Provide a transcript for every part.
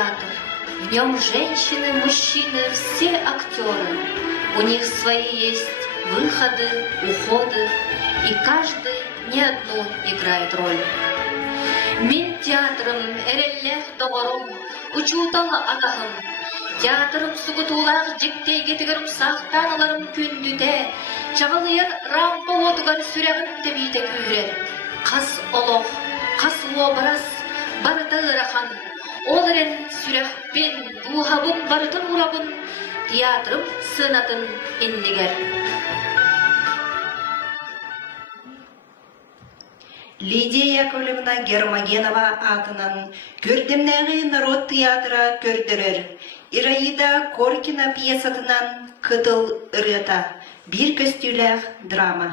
театр. В нем женщины, мужчины, все актеры. У них свои есть выходы, уходы, и каждый не одну играет роль. Мин театрым эреллех доғырым, учуталы атағым. Театрым сугутулар жіктей кетігірім сақтаныларым күндіде. Чағылыяр рампа отығар сүрәғін тәбейті күйрер. Қас олоқ, қас образ, барыта ырахан. Олырен сүрәқпен бұғабын барытын урабын. Театрым сынатын иннигер. Лидия Яковлевна Гермогенова атынан көрдемнәғи народ театра көрдірір. Ираида Коркина пьесатынан кытыл ырыта. Bir көстүләх драма.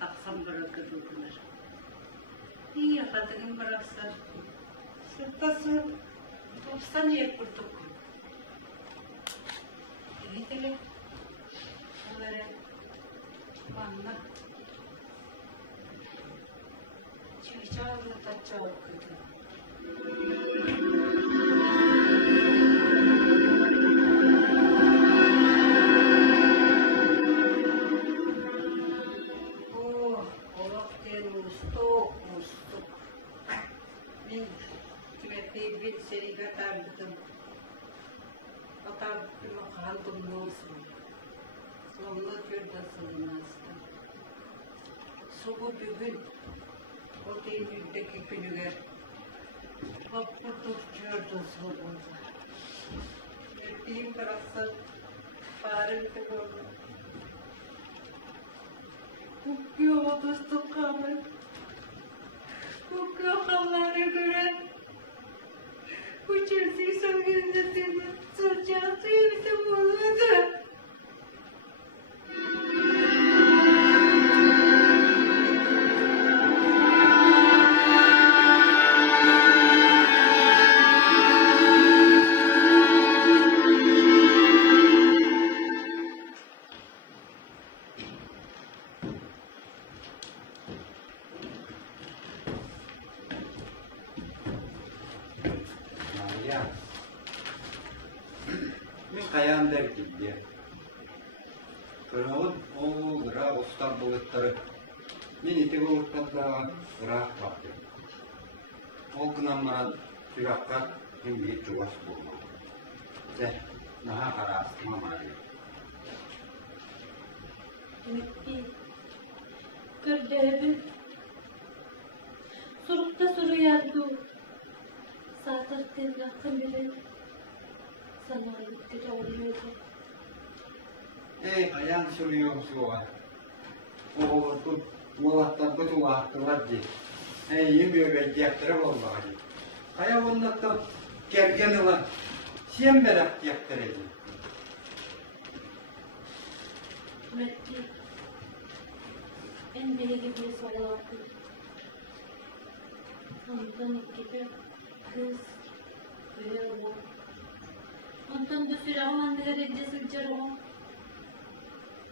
Taksam bırakıldılar. İyi kadının bıraksa. Sırtası 90 yer kurduk. Evet. Onlara bana çiçeği taçağı kırdı. Seri katardım. Katardım kaldım olsun. Sonra gördüğünüz nasıl. Sobu bir gün o devindeki günler. Bakırdık gördüm sobu. Ettiğim bıraksa parıldı gördüm. Kokuyor o dostum kalır. Kokuyor kalları gören. Uçursi sözünü sıcağı sevdi burada. Kayan der gibi. Kırmızı o gra ustan bulutları. Miniti bulutlarda gra vardı. O kınamlar sürakka hindi çuvas bulma. Ve naha arası mamari. Mekki kırdevi surukta suru yardu saatır tezgah kamirin sanayip tıcavlıyordu. Kayan sürüyor suwa. O tut mulattan kutuwa kılardı. Yemiyor yaktırı vallahi. Kaya ondan gergen olan siyem berak yaktırıcı. Mekki en belirli bir soğulatı. Ondan gibi kız böyle oldu. Ondan da firavun nerede sıcağım.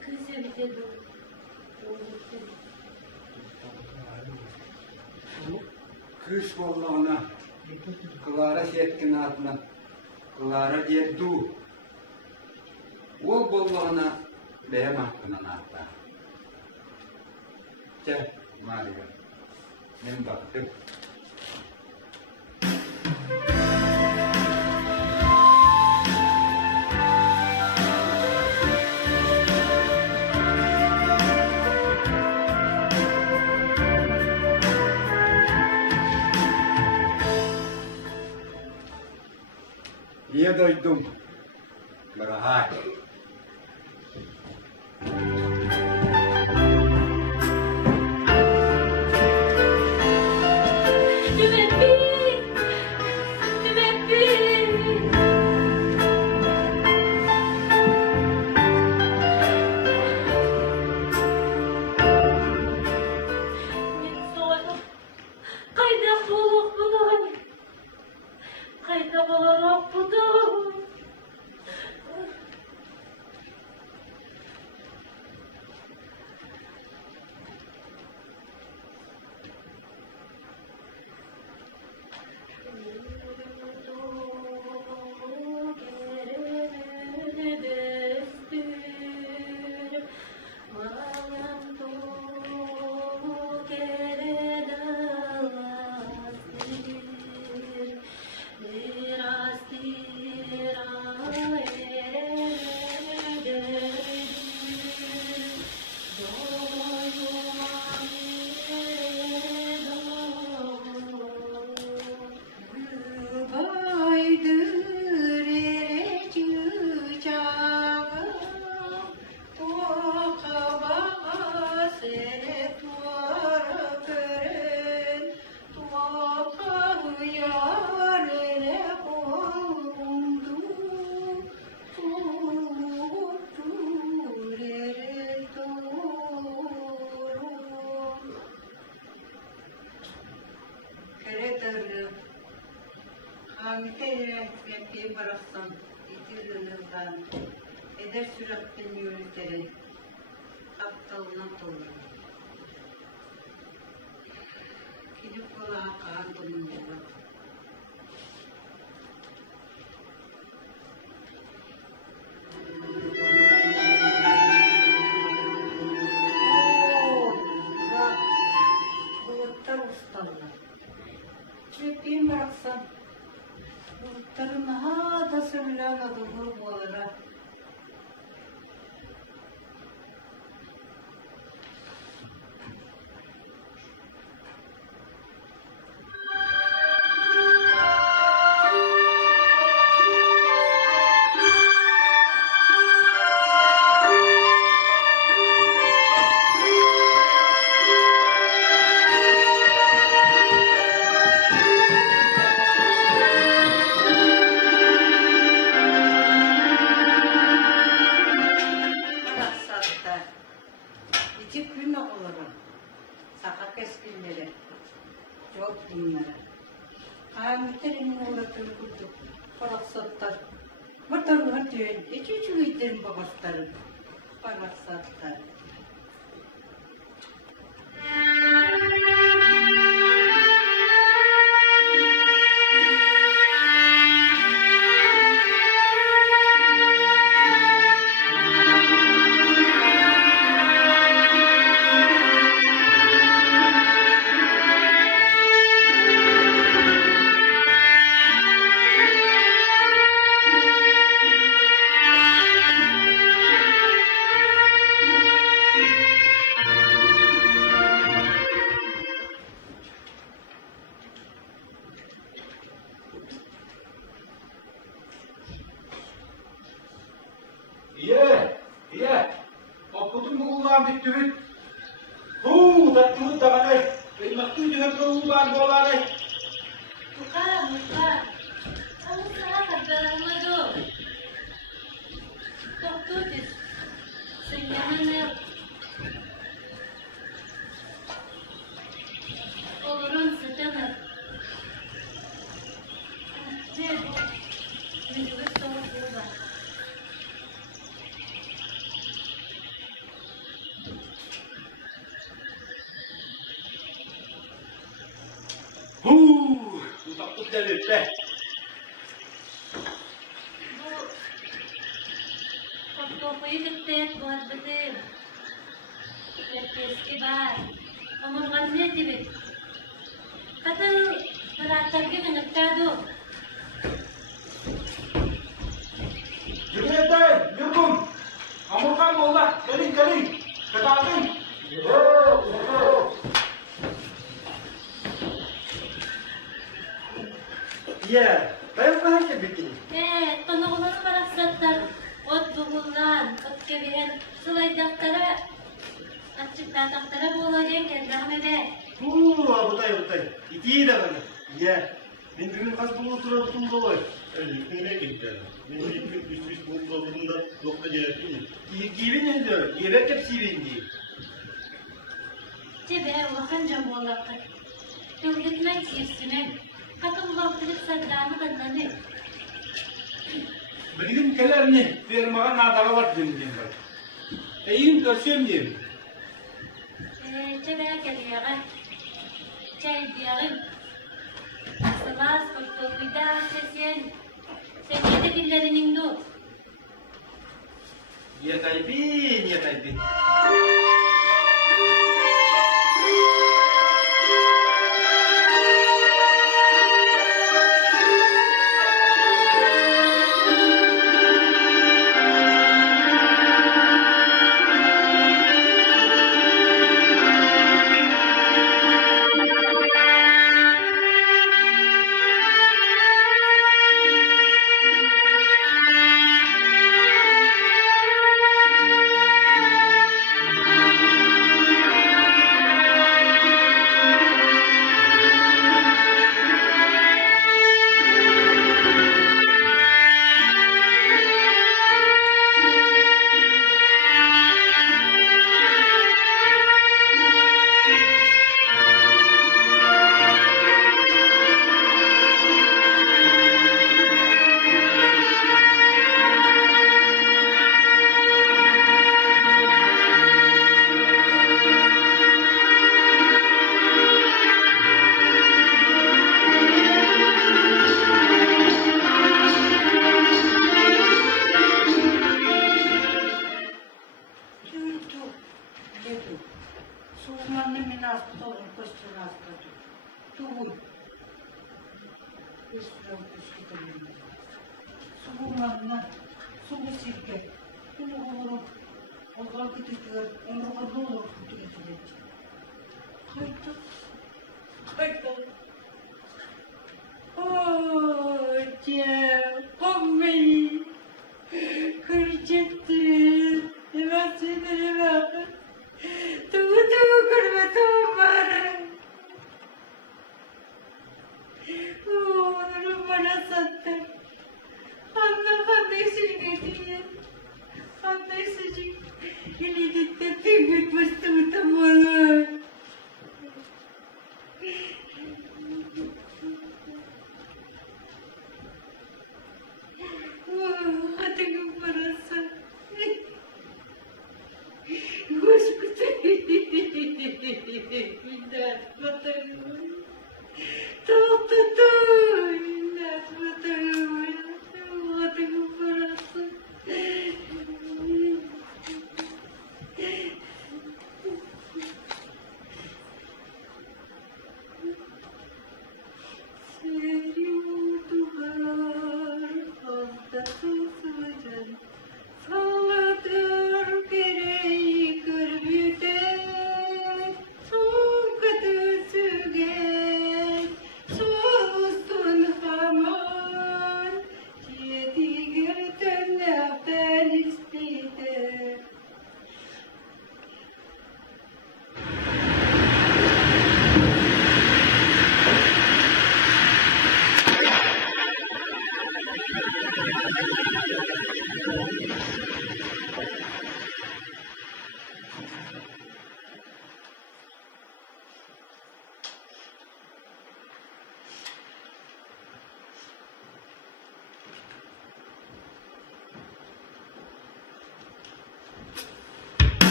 Kız evde Kız vallahi kılara setkin altına kılara yerdu. O vallahi benim hakkına hatta. Çek Maria. Ben baktım. niye doydum? Kırahay. Baydır ereci cağı, tuğka bağa sene tuğara gören, tuğka yarene kondu, tuğdur ere doğru. Keredarı Hamite bir bıraksam, itirdiğinizden, eder süratten yürüterim, aptalına dolu. Gidip kulağa kaldım yolu. Bulutlar ustalı. Bir bıraksam, bulutların ha da sönülamadı vurmalara. Bıraksatta, içip gün olurum. Sakak eskinleri, çok bunları. Hamite'nin uğratını kurduk, bıraksattar. Vatan düğün, içi üyden babastarım, bıraksattar. İyi. Okudun mu ulan bir tüvüt? Da tüvüt da bana. Ben maktul diyorum da ulan doları. Muka. Kamu salah kagalaman do. Doktor dis. Senyaman olurun sedang. Ne bu? Menjual tolong berubah. Uzaklık delirte. Pagpapayı diktet buat betul. Lepes ke बाद umur ne dibi. Kata beratar ke nangta do. Cümlete, yürgün. Amurkan molla, gelin. Kedadın. Iya, saya pernah ke bikin. Onuğuları baraksatlar, ot buğullan, ot kebihen, sılaydaktara, açıklardaktara boğulacaksın kendime. Абытай. Итейі да ғана. Иә. Мен бүгін қаз бұл отыратым болай. Кімге кетті? Мен екпен үстіз болып қалдым да жоққа жәртейін. Кейбен енді, ебек кеп сейбен дейін. Тебе улахан boğulakta. Devletmen siyasimen, katılmaktırık saddağını kadlanı. Bilgin kelerini vermağın adağı var dedim ben. İyiyim görsem diyeyim. Тебе geliyor. Çay diyarım. Sıvaz, kurtuluyda, sesyen. Sen de dillerinin du. Yetaybi. Soğumanın münasebet olun, koşturmazdı. Tuğul. Üstüden kuşkutalım. Soğumanın, soğuk sirke. Bunu olur. Olgan kütükler, onu olur kütükler. Kaydı. Kom beni. Kırçettin. Hemen sinirime. Tuğ kırma tuğ Onu bana sattı. Anne silmedi. Anne sıcak. Yine gitti tüngük bastı tamamı. Hadi parası. Господи, Минат, смотри. Та-та-та, Минат, смотри. Вот и просто.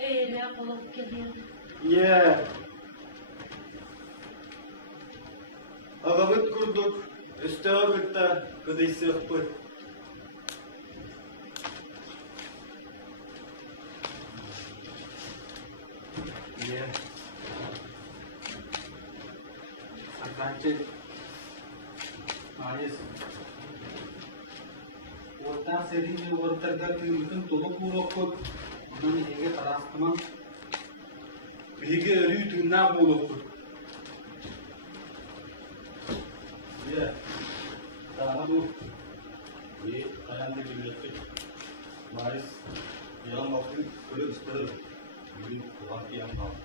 Eyle olup geliyor. Ye. Ağabeyt kurduk. Üste ağabeytta kıdıysı yapı. Ye. Sakancı. Mayıs. Orta serinin ortada kıyımızın dolu kuğuluk. Bunun hege tarastımın. Hege örüyü tümna buğuluk. Ye. Daha bu. İyi. Ayağında gülüyorsun. Mayıs. Yan bakın. Böyle ısıtırır. Bugün kulak yan bakın.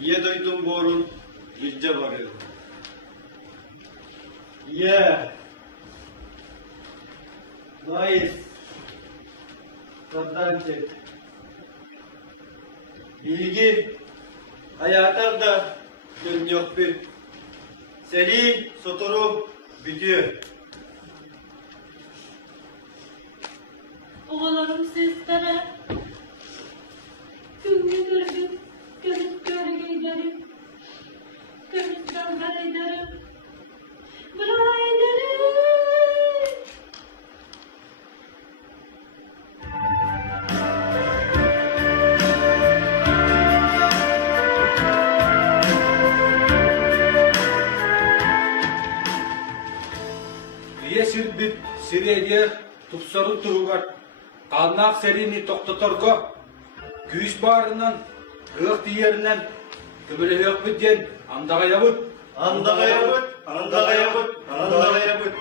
Ye duydum borun, yüzce varıyor. Ye. Nice. Saddancı. Bilgi. Hayatımda gün yok bir. Seri sotoru bitiyor. Ovalarım sizlere. Gönlü gönlüm. Gönlüm gönlü giderim. Gönlümden ben ederim. Bırak ederim. Biye sürbüt sireye tupsarı turugar. Kalnak serini toktatorga. Güç bağrından, ığık diyerinden, kömele yok biten, andağa yavut. Andağa yabut, andağa yabut, andağa yabut.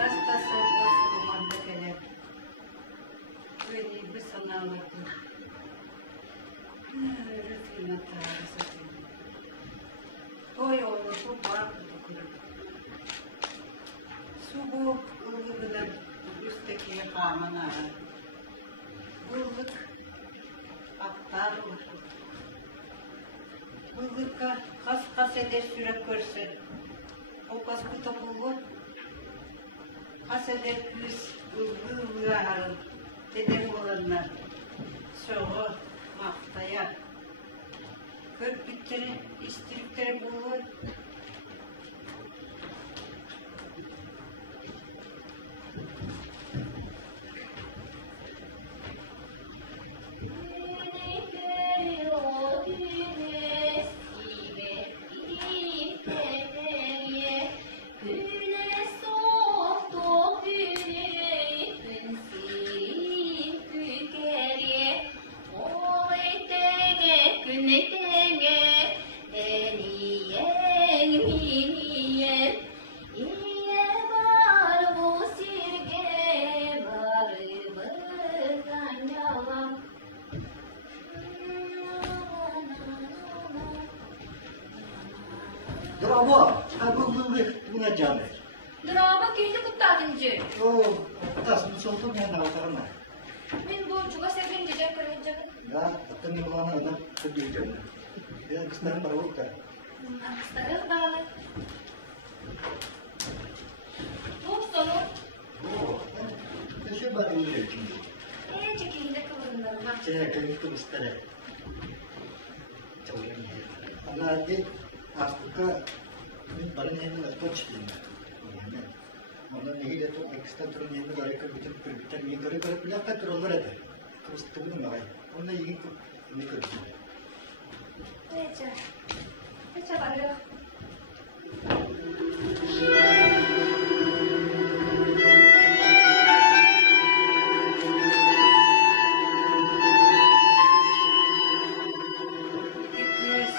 Hastası olsun mantıklı. Böyle bir sanallık. Rüfine tarihse. Oy oğlu bu bağlı kurum. Su bu ılgıdan üstteki kamana. Ilgık aktar olsun. Ilgıkka kas eder sürek görse. O kas kutabulu. Hasede yüz ılgılarım, dedem olanlar, soğuk, maftaya, körpükleri, istirikleri bulur. Bravo, aku bunga jabe. Drama kayaknya kutadınca. Oh, tas musuldum ya nggak karena. Ben bu juga sevdiğim diyecek kerja. Ya, ketemu mana ada sedih ya kesenangan baru kan. Astaga banget. Bu sonu. Oh, itu baru ini. Cekinde kıvırınlarına. Saya kena tulis tadi. Jauh yang ini. Anak adik, aku ini paling ini nggak coach ni. Mana ni dia tu ekstra terus ni negara kerja kerja ni kerja pelakar terus berada. Terus tu ni macam. Mana ini tu ini kerja. Echa balik. İkimiz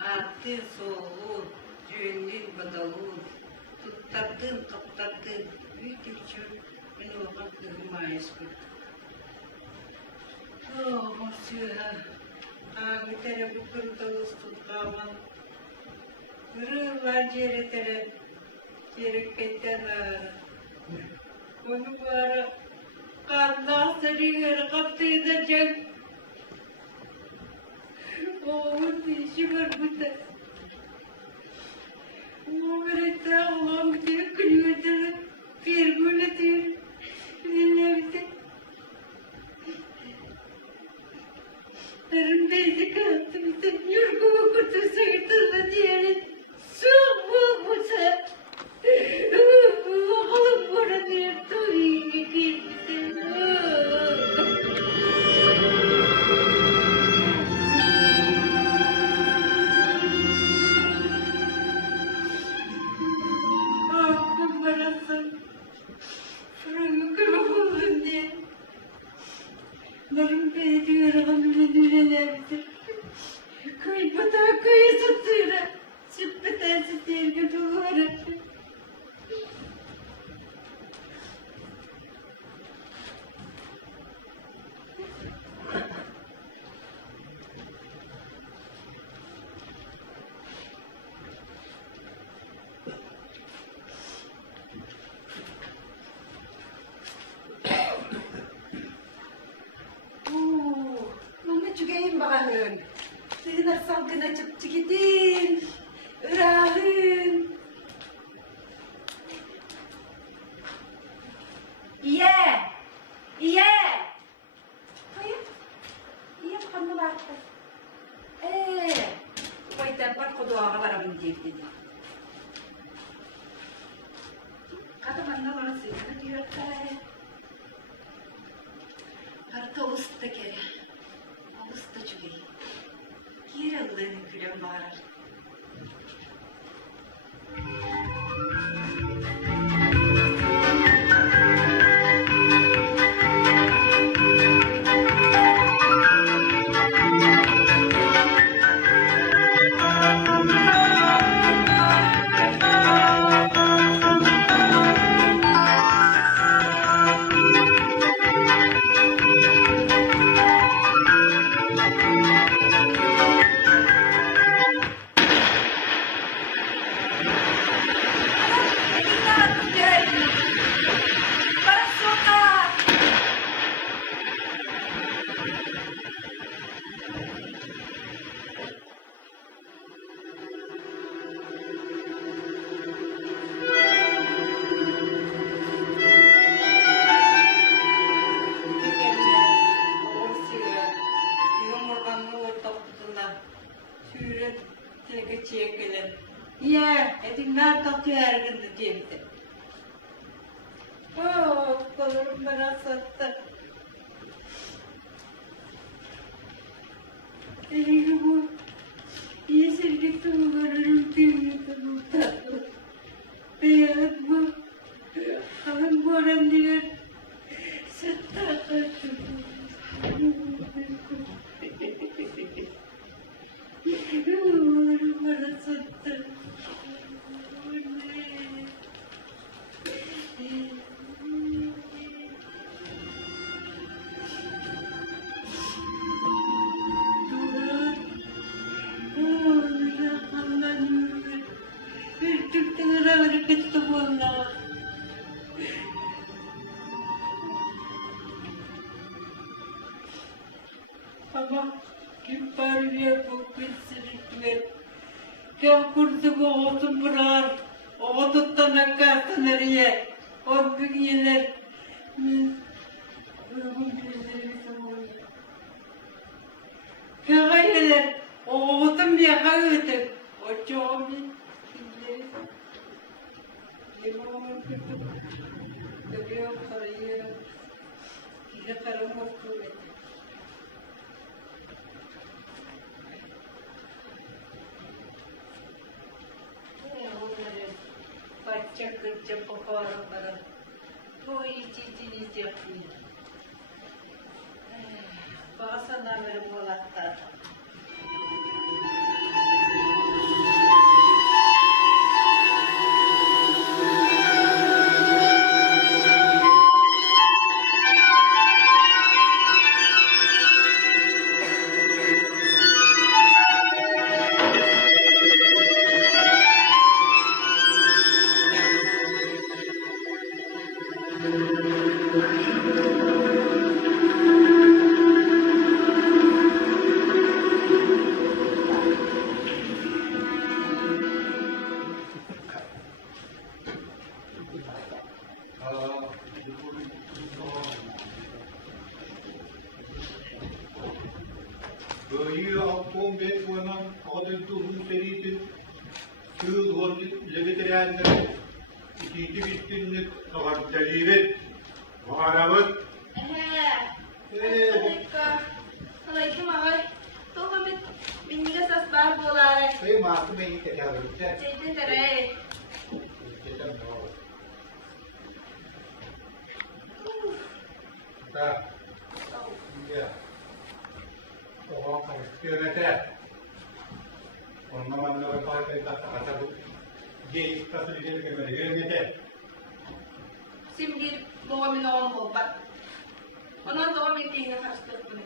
artın soğuğun, düğünün badalığın, tuttattın, toptattın, büyüdükçe beni bakıp mayıs kıl. Oh, masyuha. Bir tane bu kırmızı tutkaman. Kırılar yere keteler. Onu bara kandan sarıyor, kaptıyı da cek. Oğlum işi var burada. Oğlum bir tane kıyıyordu. Bir böyle diyor. Dinlemdi. Tarım bezi kalktı bize. Yurgumu kurtu sırtında diyelim. Soğuk bulmuşsa. Bakalım bana diyor. Tabii ki girmişsin. Aklım barasın. Fırını kırmamalım diye. Narım beydiyor anımı düğünemdir. Kıybata kıyısı tüyre. Sübbeten sütüyle duvara. Nung tsugayim bakalun. Sinasam ka na tsuk-tsikitin. Urahin. Iya. Iya. Kaya? Iya ka mo bakit? Wait, dapat ko doa ka para menjadi. Kata mana mana sih? Kira kaya. Arka usta kere. Usta çubuğu. Kiralığın gülüm bağırar. Ya, etik nartak tüyergindi diyemdi. Oh, kolurum bana sattı. Elini bu, yeşillik tuğlarım tüyürdüm tatlı. Beyaz bu, alın bu oran diyor. Sattı kaçtı. Kolurum bana sattı. Ama kim parlıyor bu bilsilikler? Kim kurdu bu otun burar? O otuttan akarsa nereye? O büyüyeler. Bu bilgileri sana öğütüm. O çoğumun kimleri. Yemeğimi kırdım. Görüyor karıyı. Yine karım okul etti. Onları parça kırça koparmadan bu içiciniz yapıyor. Bağırsana benim oğlaklar. Böyle altın bir konan adı tuhum serisi sığ zorluk levetrenler ikinci bitkinlik karakterleri varavut. Assalamualaikum ahoy. Tuh kami minggu sasbar bola. Saya masuk ini ke dalam cek. Jadi tere. Kita mau. Kita. Iya. Orang kaya nete. Orang mana orang kaya kata bu. Jadi kita sendiri dengan dia nete. Simgir bawa minum obat. Onun da o bildiğine karıştırdım.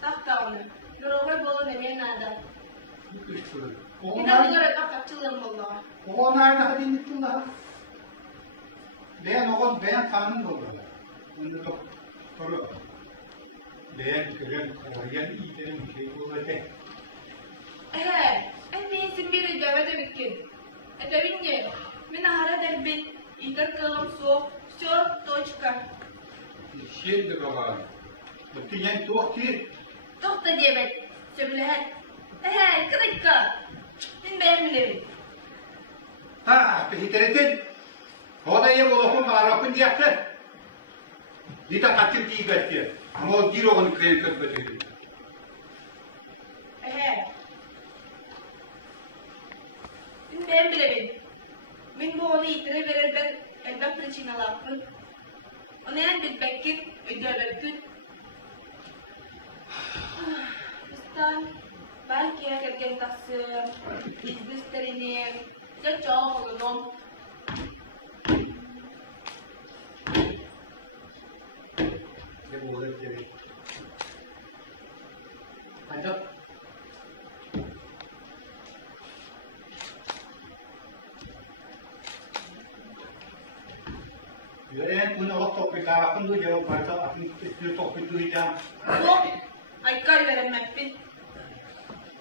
Tak tahu. Berapa bola nemen ada. Kuştur. Kita juga tak kacilin bola. Onlar da hadi gittim daha. Ben tanım oldu. Onu da soru. Ben oraya gidelim bir şey olacak. Ini sendiri Jawa de bikin. Ada winnya. Menahara dari bit. Ikan kelam so. Short точка. Şimdi baba. Buktinya tuh ki. Tuh tadi bet. Sebelahan. Ketika. Ini benim. Ha, pehiteretin. Odaya bolakun marafın diyekler. Dita kaçır ki belki. Ama o giro onu kıyın kız beterim. Ini benim bile. Min bu onu itire verir ben. Elbette prичиналапın. Onu en bir bekir. Ödevlerkün. Bistan. Belki erken taksir. İzlisterini. Ya çok olun. Ne bu olacak gibi. Ancak Yören bunu o topikler hakkında cevap varsa aklını istiyor topik duyacağım. Bu. Aikay veremezsin.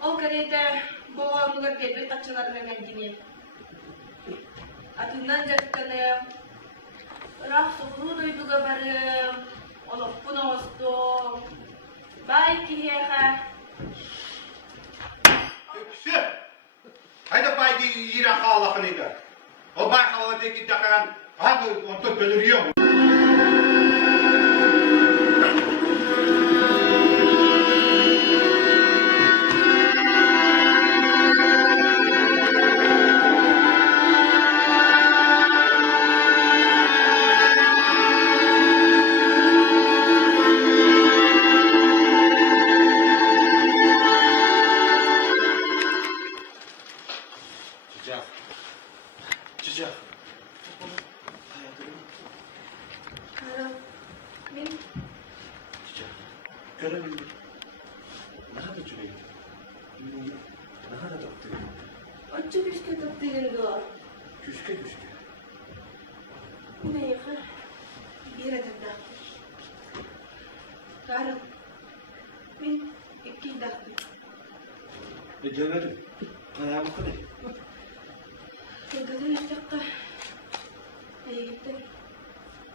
O karede boğazlığa gelip açılar vermediğini. Adından cakkale. Raf soğuğu duydu kabarım. Olup bunu oldu. Belki hehe. Öksü. Haydi paydi İran Allah'ını da. O bay havadaki takan hadi onu beliriyor. Cicak. Halo. Min. Cicak. Göremedim. Nerede Cüneyt? Nerede doktor? Açı bir şey tuttuğun doğru. Küske. Ne yakın? Bir adet daha. Halo. Min. İki dakika. Göremedim. Ayağım kırık. Kegagalan ka. Ay, ito.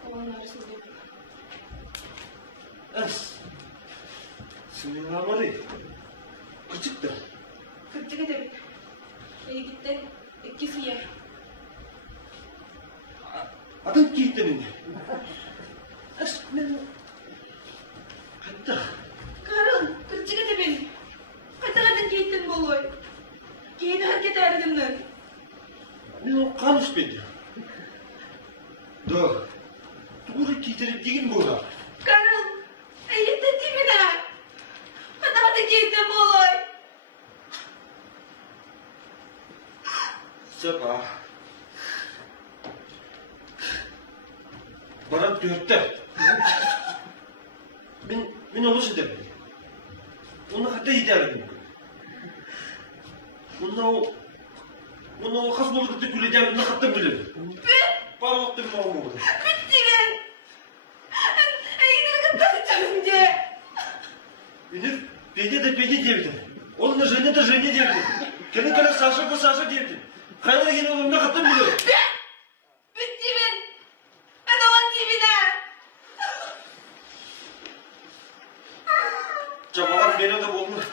Kawalar sila. Es. Senin var mı? Kırçık da. Kırçık edip. İyi gitti. İkisi ye. Adam gitti miydi? Hatta. Karın, kırçık edip. Hatta kadın giyittin boloy. Giyin hareket erdimler. Ben o kanış bedi. Doğru. Doğru gitirip değil burada. Karın, iyi de dibine. Hatta kadın giyittin boloy. Sabah. Bana dörtte. Ben olursa demedim. Onu hatta giderim. Onu o kas bozukta güleceğim, ne hatta bilelim. Bana vaktim var mı burada? Bitti ben. İyi de kırçınca. Benim, beni diyebilirim. Onun da Женя diyebilirim. Kendi kadar Saşa bu Saşa diyebilirim. Hayalde yine onun ne hatta bilelim. Bitti ben. Ben olan dibine. Cevablar beni de bulmuş.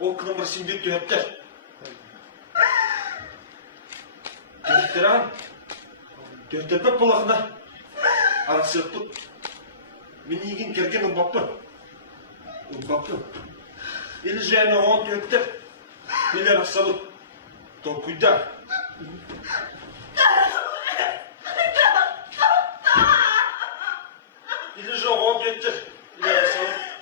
O kılımır şimdi dörtte. Dörtte ağam. Dörtte pek bulakında. Arası tut. Beni yigin kerken o bappı. O bappı. İli Женя on dörtte. Neler hastalık. Dokuyda. İli Женя on dörtte. Neler hastalık.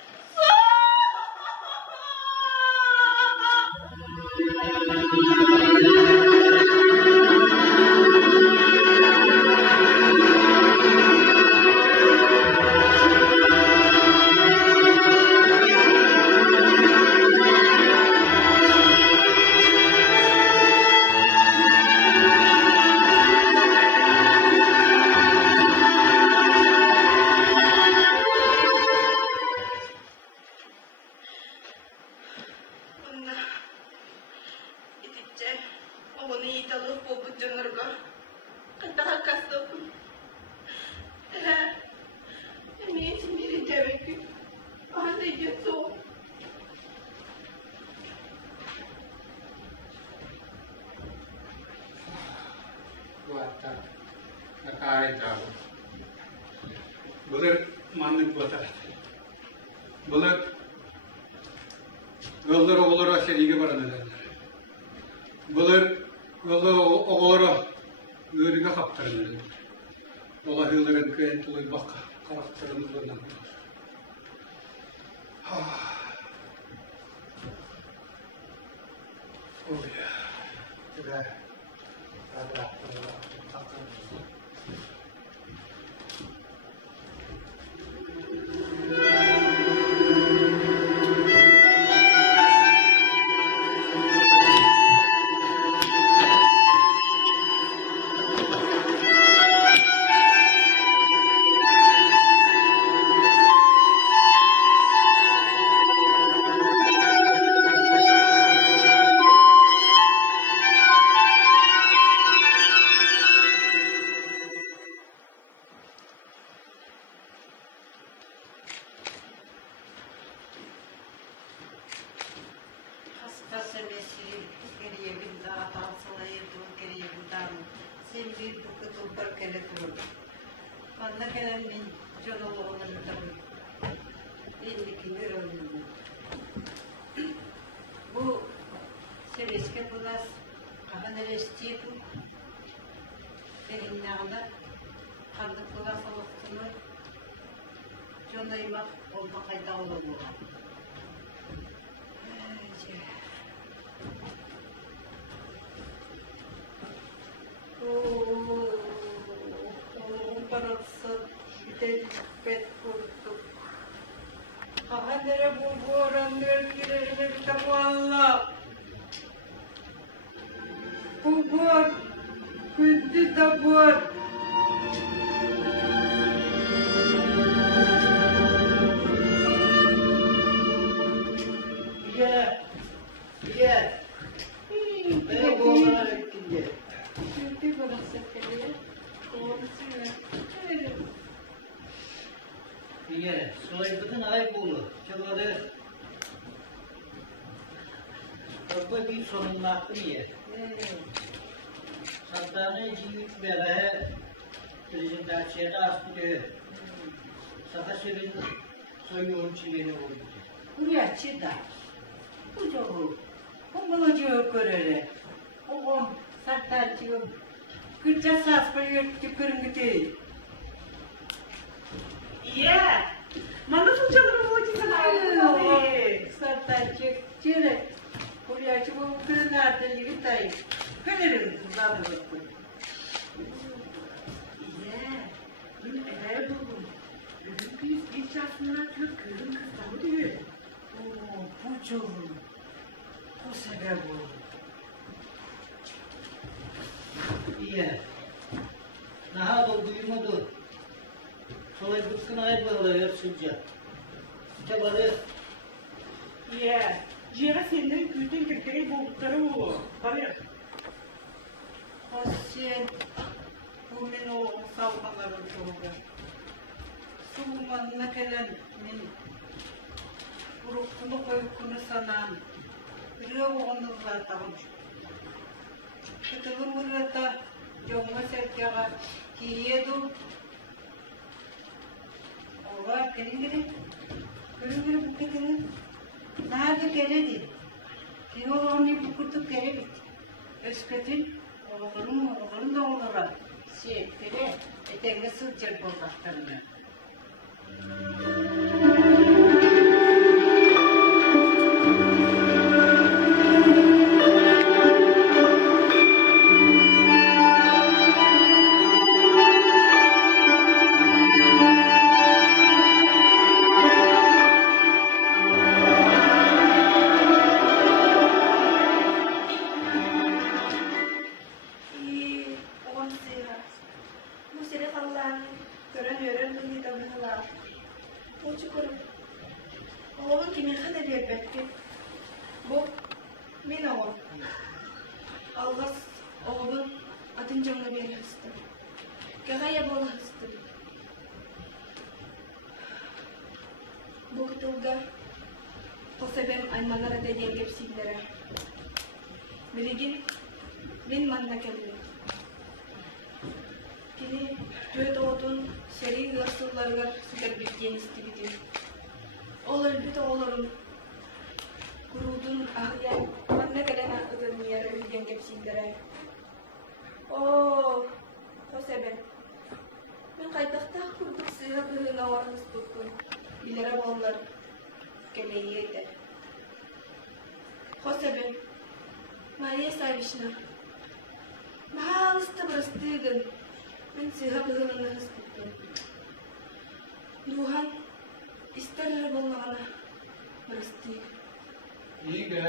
Bunda ititce onu iyi alıp o bıcınırga katarak kastokun. Ne için biri demek ki? Anne yeso. Bu hatta hakaret abi. Bular manlık batar. Bular yollar oğulları aşağıya baranırlar. Bular yollar oğulları yörüge kaptırırlar. Ola yolların kıyentili baka karakterimiz olan. Oh ya. Güzel. Hastası mesiri geriye bir daha tansalayırdım geriye bir daha. Sen bir bu kutu bir kere durur. Bana gelen min canolu olanı tabii. Elli bir öldüm. Bu sebeske bulas kahan eleştiğim. Benim yanında kandık bulas oluştuğunu canaymak olma kayda olanı. Parası pet kurduk. Kahanere bu oranlar girerine bir tabanla. Bu var. Kündü de var. Ye. Ye. Ne bu olana ettin ye. Kündü burası geliyor. Ye. Soy bütün ay bulu. Çabadı. Orada bir sorunun hakkı yer. Sattığını civit vere prezentasyonu aspırıyor. Sana söyledim, soyuğun çiğini oldu. Buraya çıda. Bu çoğu. Bu bulucu görere. O sartarcı. Kırca saspırıyor tükürüm değil. Iya. Mana tuh jangan mau cerita Sartarcı. Çire. Buraya çıkıp kırın artık yürütayım. Kırırım zaten bakın. Iya. Ini ada buldum. Dedim ki hiç aslında çok kızım kızlarım diyor. Bu çoğu. Bu sebep oldu. İyi. Naha da duymadı. Sonra bıkkın ayıp oluyor sıcak. Çabalı. Iya. Jira senin bütün kırkları buldukları o. Bari. Hoşçakalın. Bu men o savunmaların çoğu. Savunmanına gelen men Urukunu koyukunu sanan. Biri oğlanızlar tamam. Kıtılır mırrata Jomma serkaga kiyedu. Ola keringiri. Keringiri buketini. Nerede keredi? Kiyo onu bukutu keredi. Ösketin oğlum da onlara. Tere, eteğine sığacak bozaklarına. On sera. Bu sene falan gören beni de bunlar. O çukur. Oğlum kimin kadar elbette. Bu min oğul. Allah oğlum adın canına bir hastı. Gaya bol hastı. Bu kıtılda o sebep aymanlara dediğim gibi sinirlere. Bilgin bin manna kelli. Kini dört oğudun seri lasıllarlar süper bitken istibidi. Olur bir de olurum. Kurudun ahliyen manna kadar akıdın yer bilgen gibi sinirlere. O sebep. Ben kaytakta kurduk sıra kırığına varmış tutkun. Bilere bağlar geleyiydi. O sebep. Maria Savishna. Mahal bastığın. Ben sıra kırığına hıspıttım. Duhan isterler bulmana. Bastı. İge,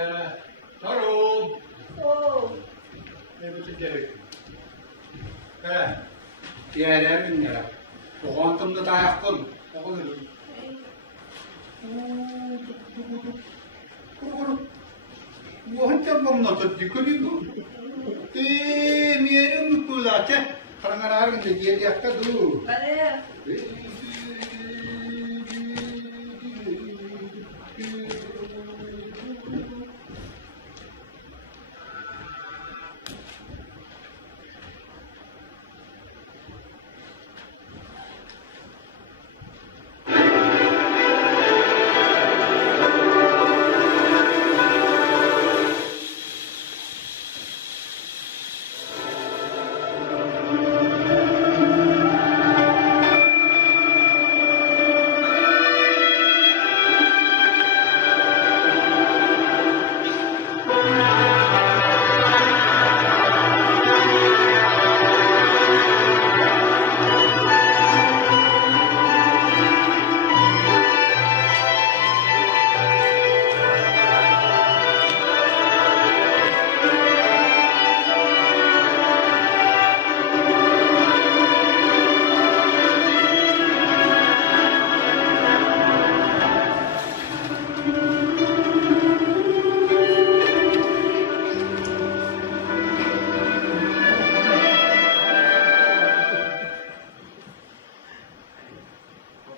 Torun. Oo. Ne biçim gerek? Diğerler günlere. Oğantımda dayak kıl. Oğlum. Bu hancam bana tuttukları bu. Miyerim mutlular. Karangalar günde diye yakta dur. Bale.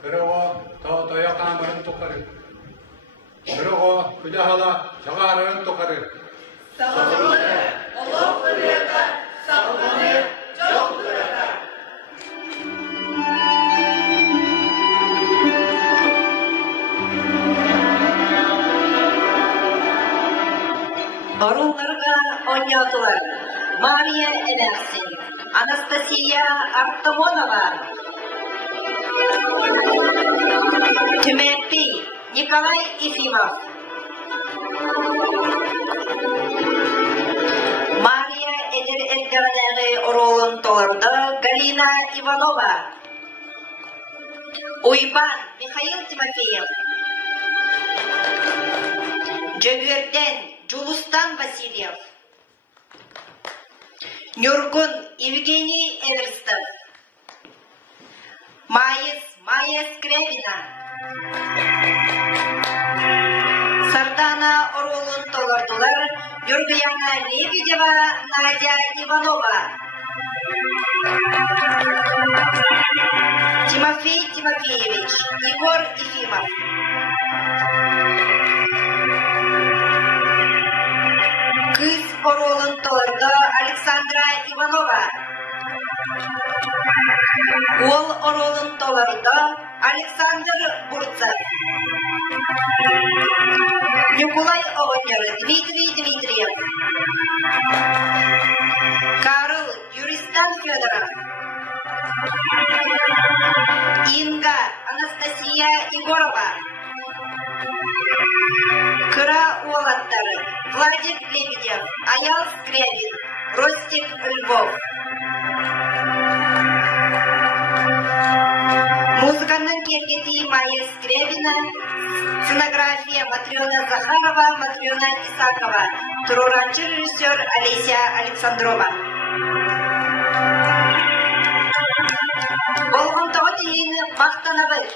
Kırığa, toya kamarın tokarı. Kırığa, küdahala, çağarın tokarı. Sağlıklı, olumlu bir sağlıklı, çok duracak. Орулларга ойнатылар. Мария Элясин, Анастасия Артамонова, Тюментий Николай Ефимов, Мария Эдер Эльгаранягы оролун толарда Галина Иванова, Уйбан Михаил Тимофеев, Жөгөрден Жулустан Васильев, Нюргун Евгений Эверстов, Майя Скрябина, Сардана оролун толардылар Юргияна Лебедева, Надя Иванова, Тимофей Тимофеевич, Егор Ефимов, Кыз оролун толарда Александра Иванова, Ол оролун толарда Александр Бурцев, Николай Овонер, Дмитрий Дмитриев, Карл Юристан Федоров, Инга Анастасия Егорова, Кыра Уолаттары, Владик Лебедев, Аял Скрябин, Ростик Львов. Музыканын кергети Майя Скрябина, сценография Матрена Захарова, Матрена Исакова, туруранчы режиссер Олеся Александрова. Болгондогу жыйыны мактанабыз.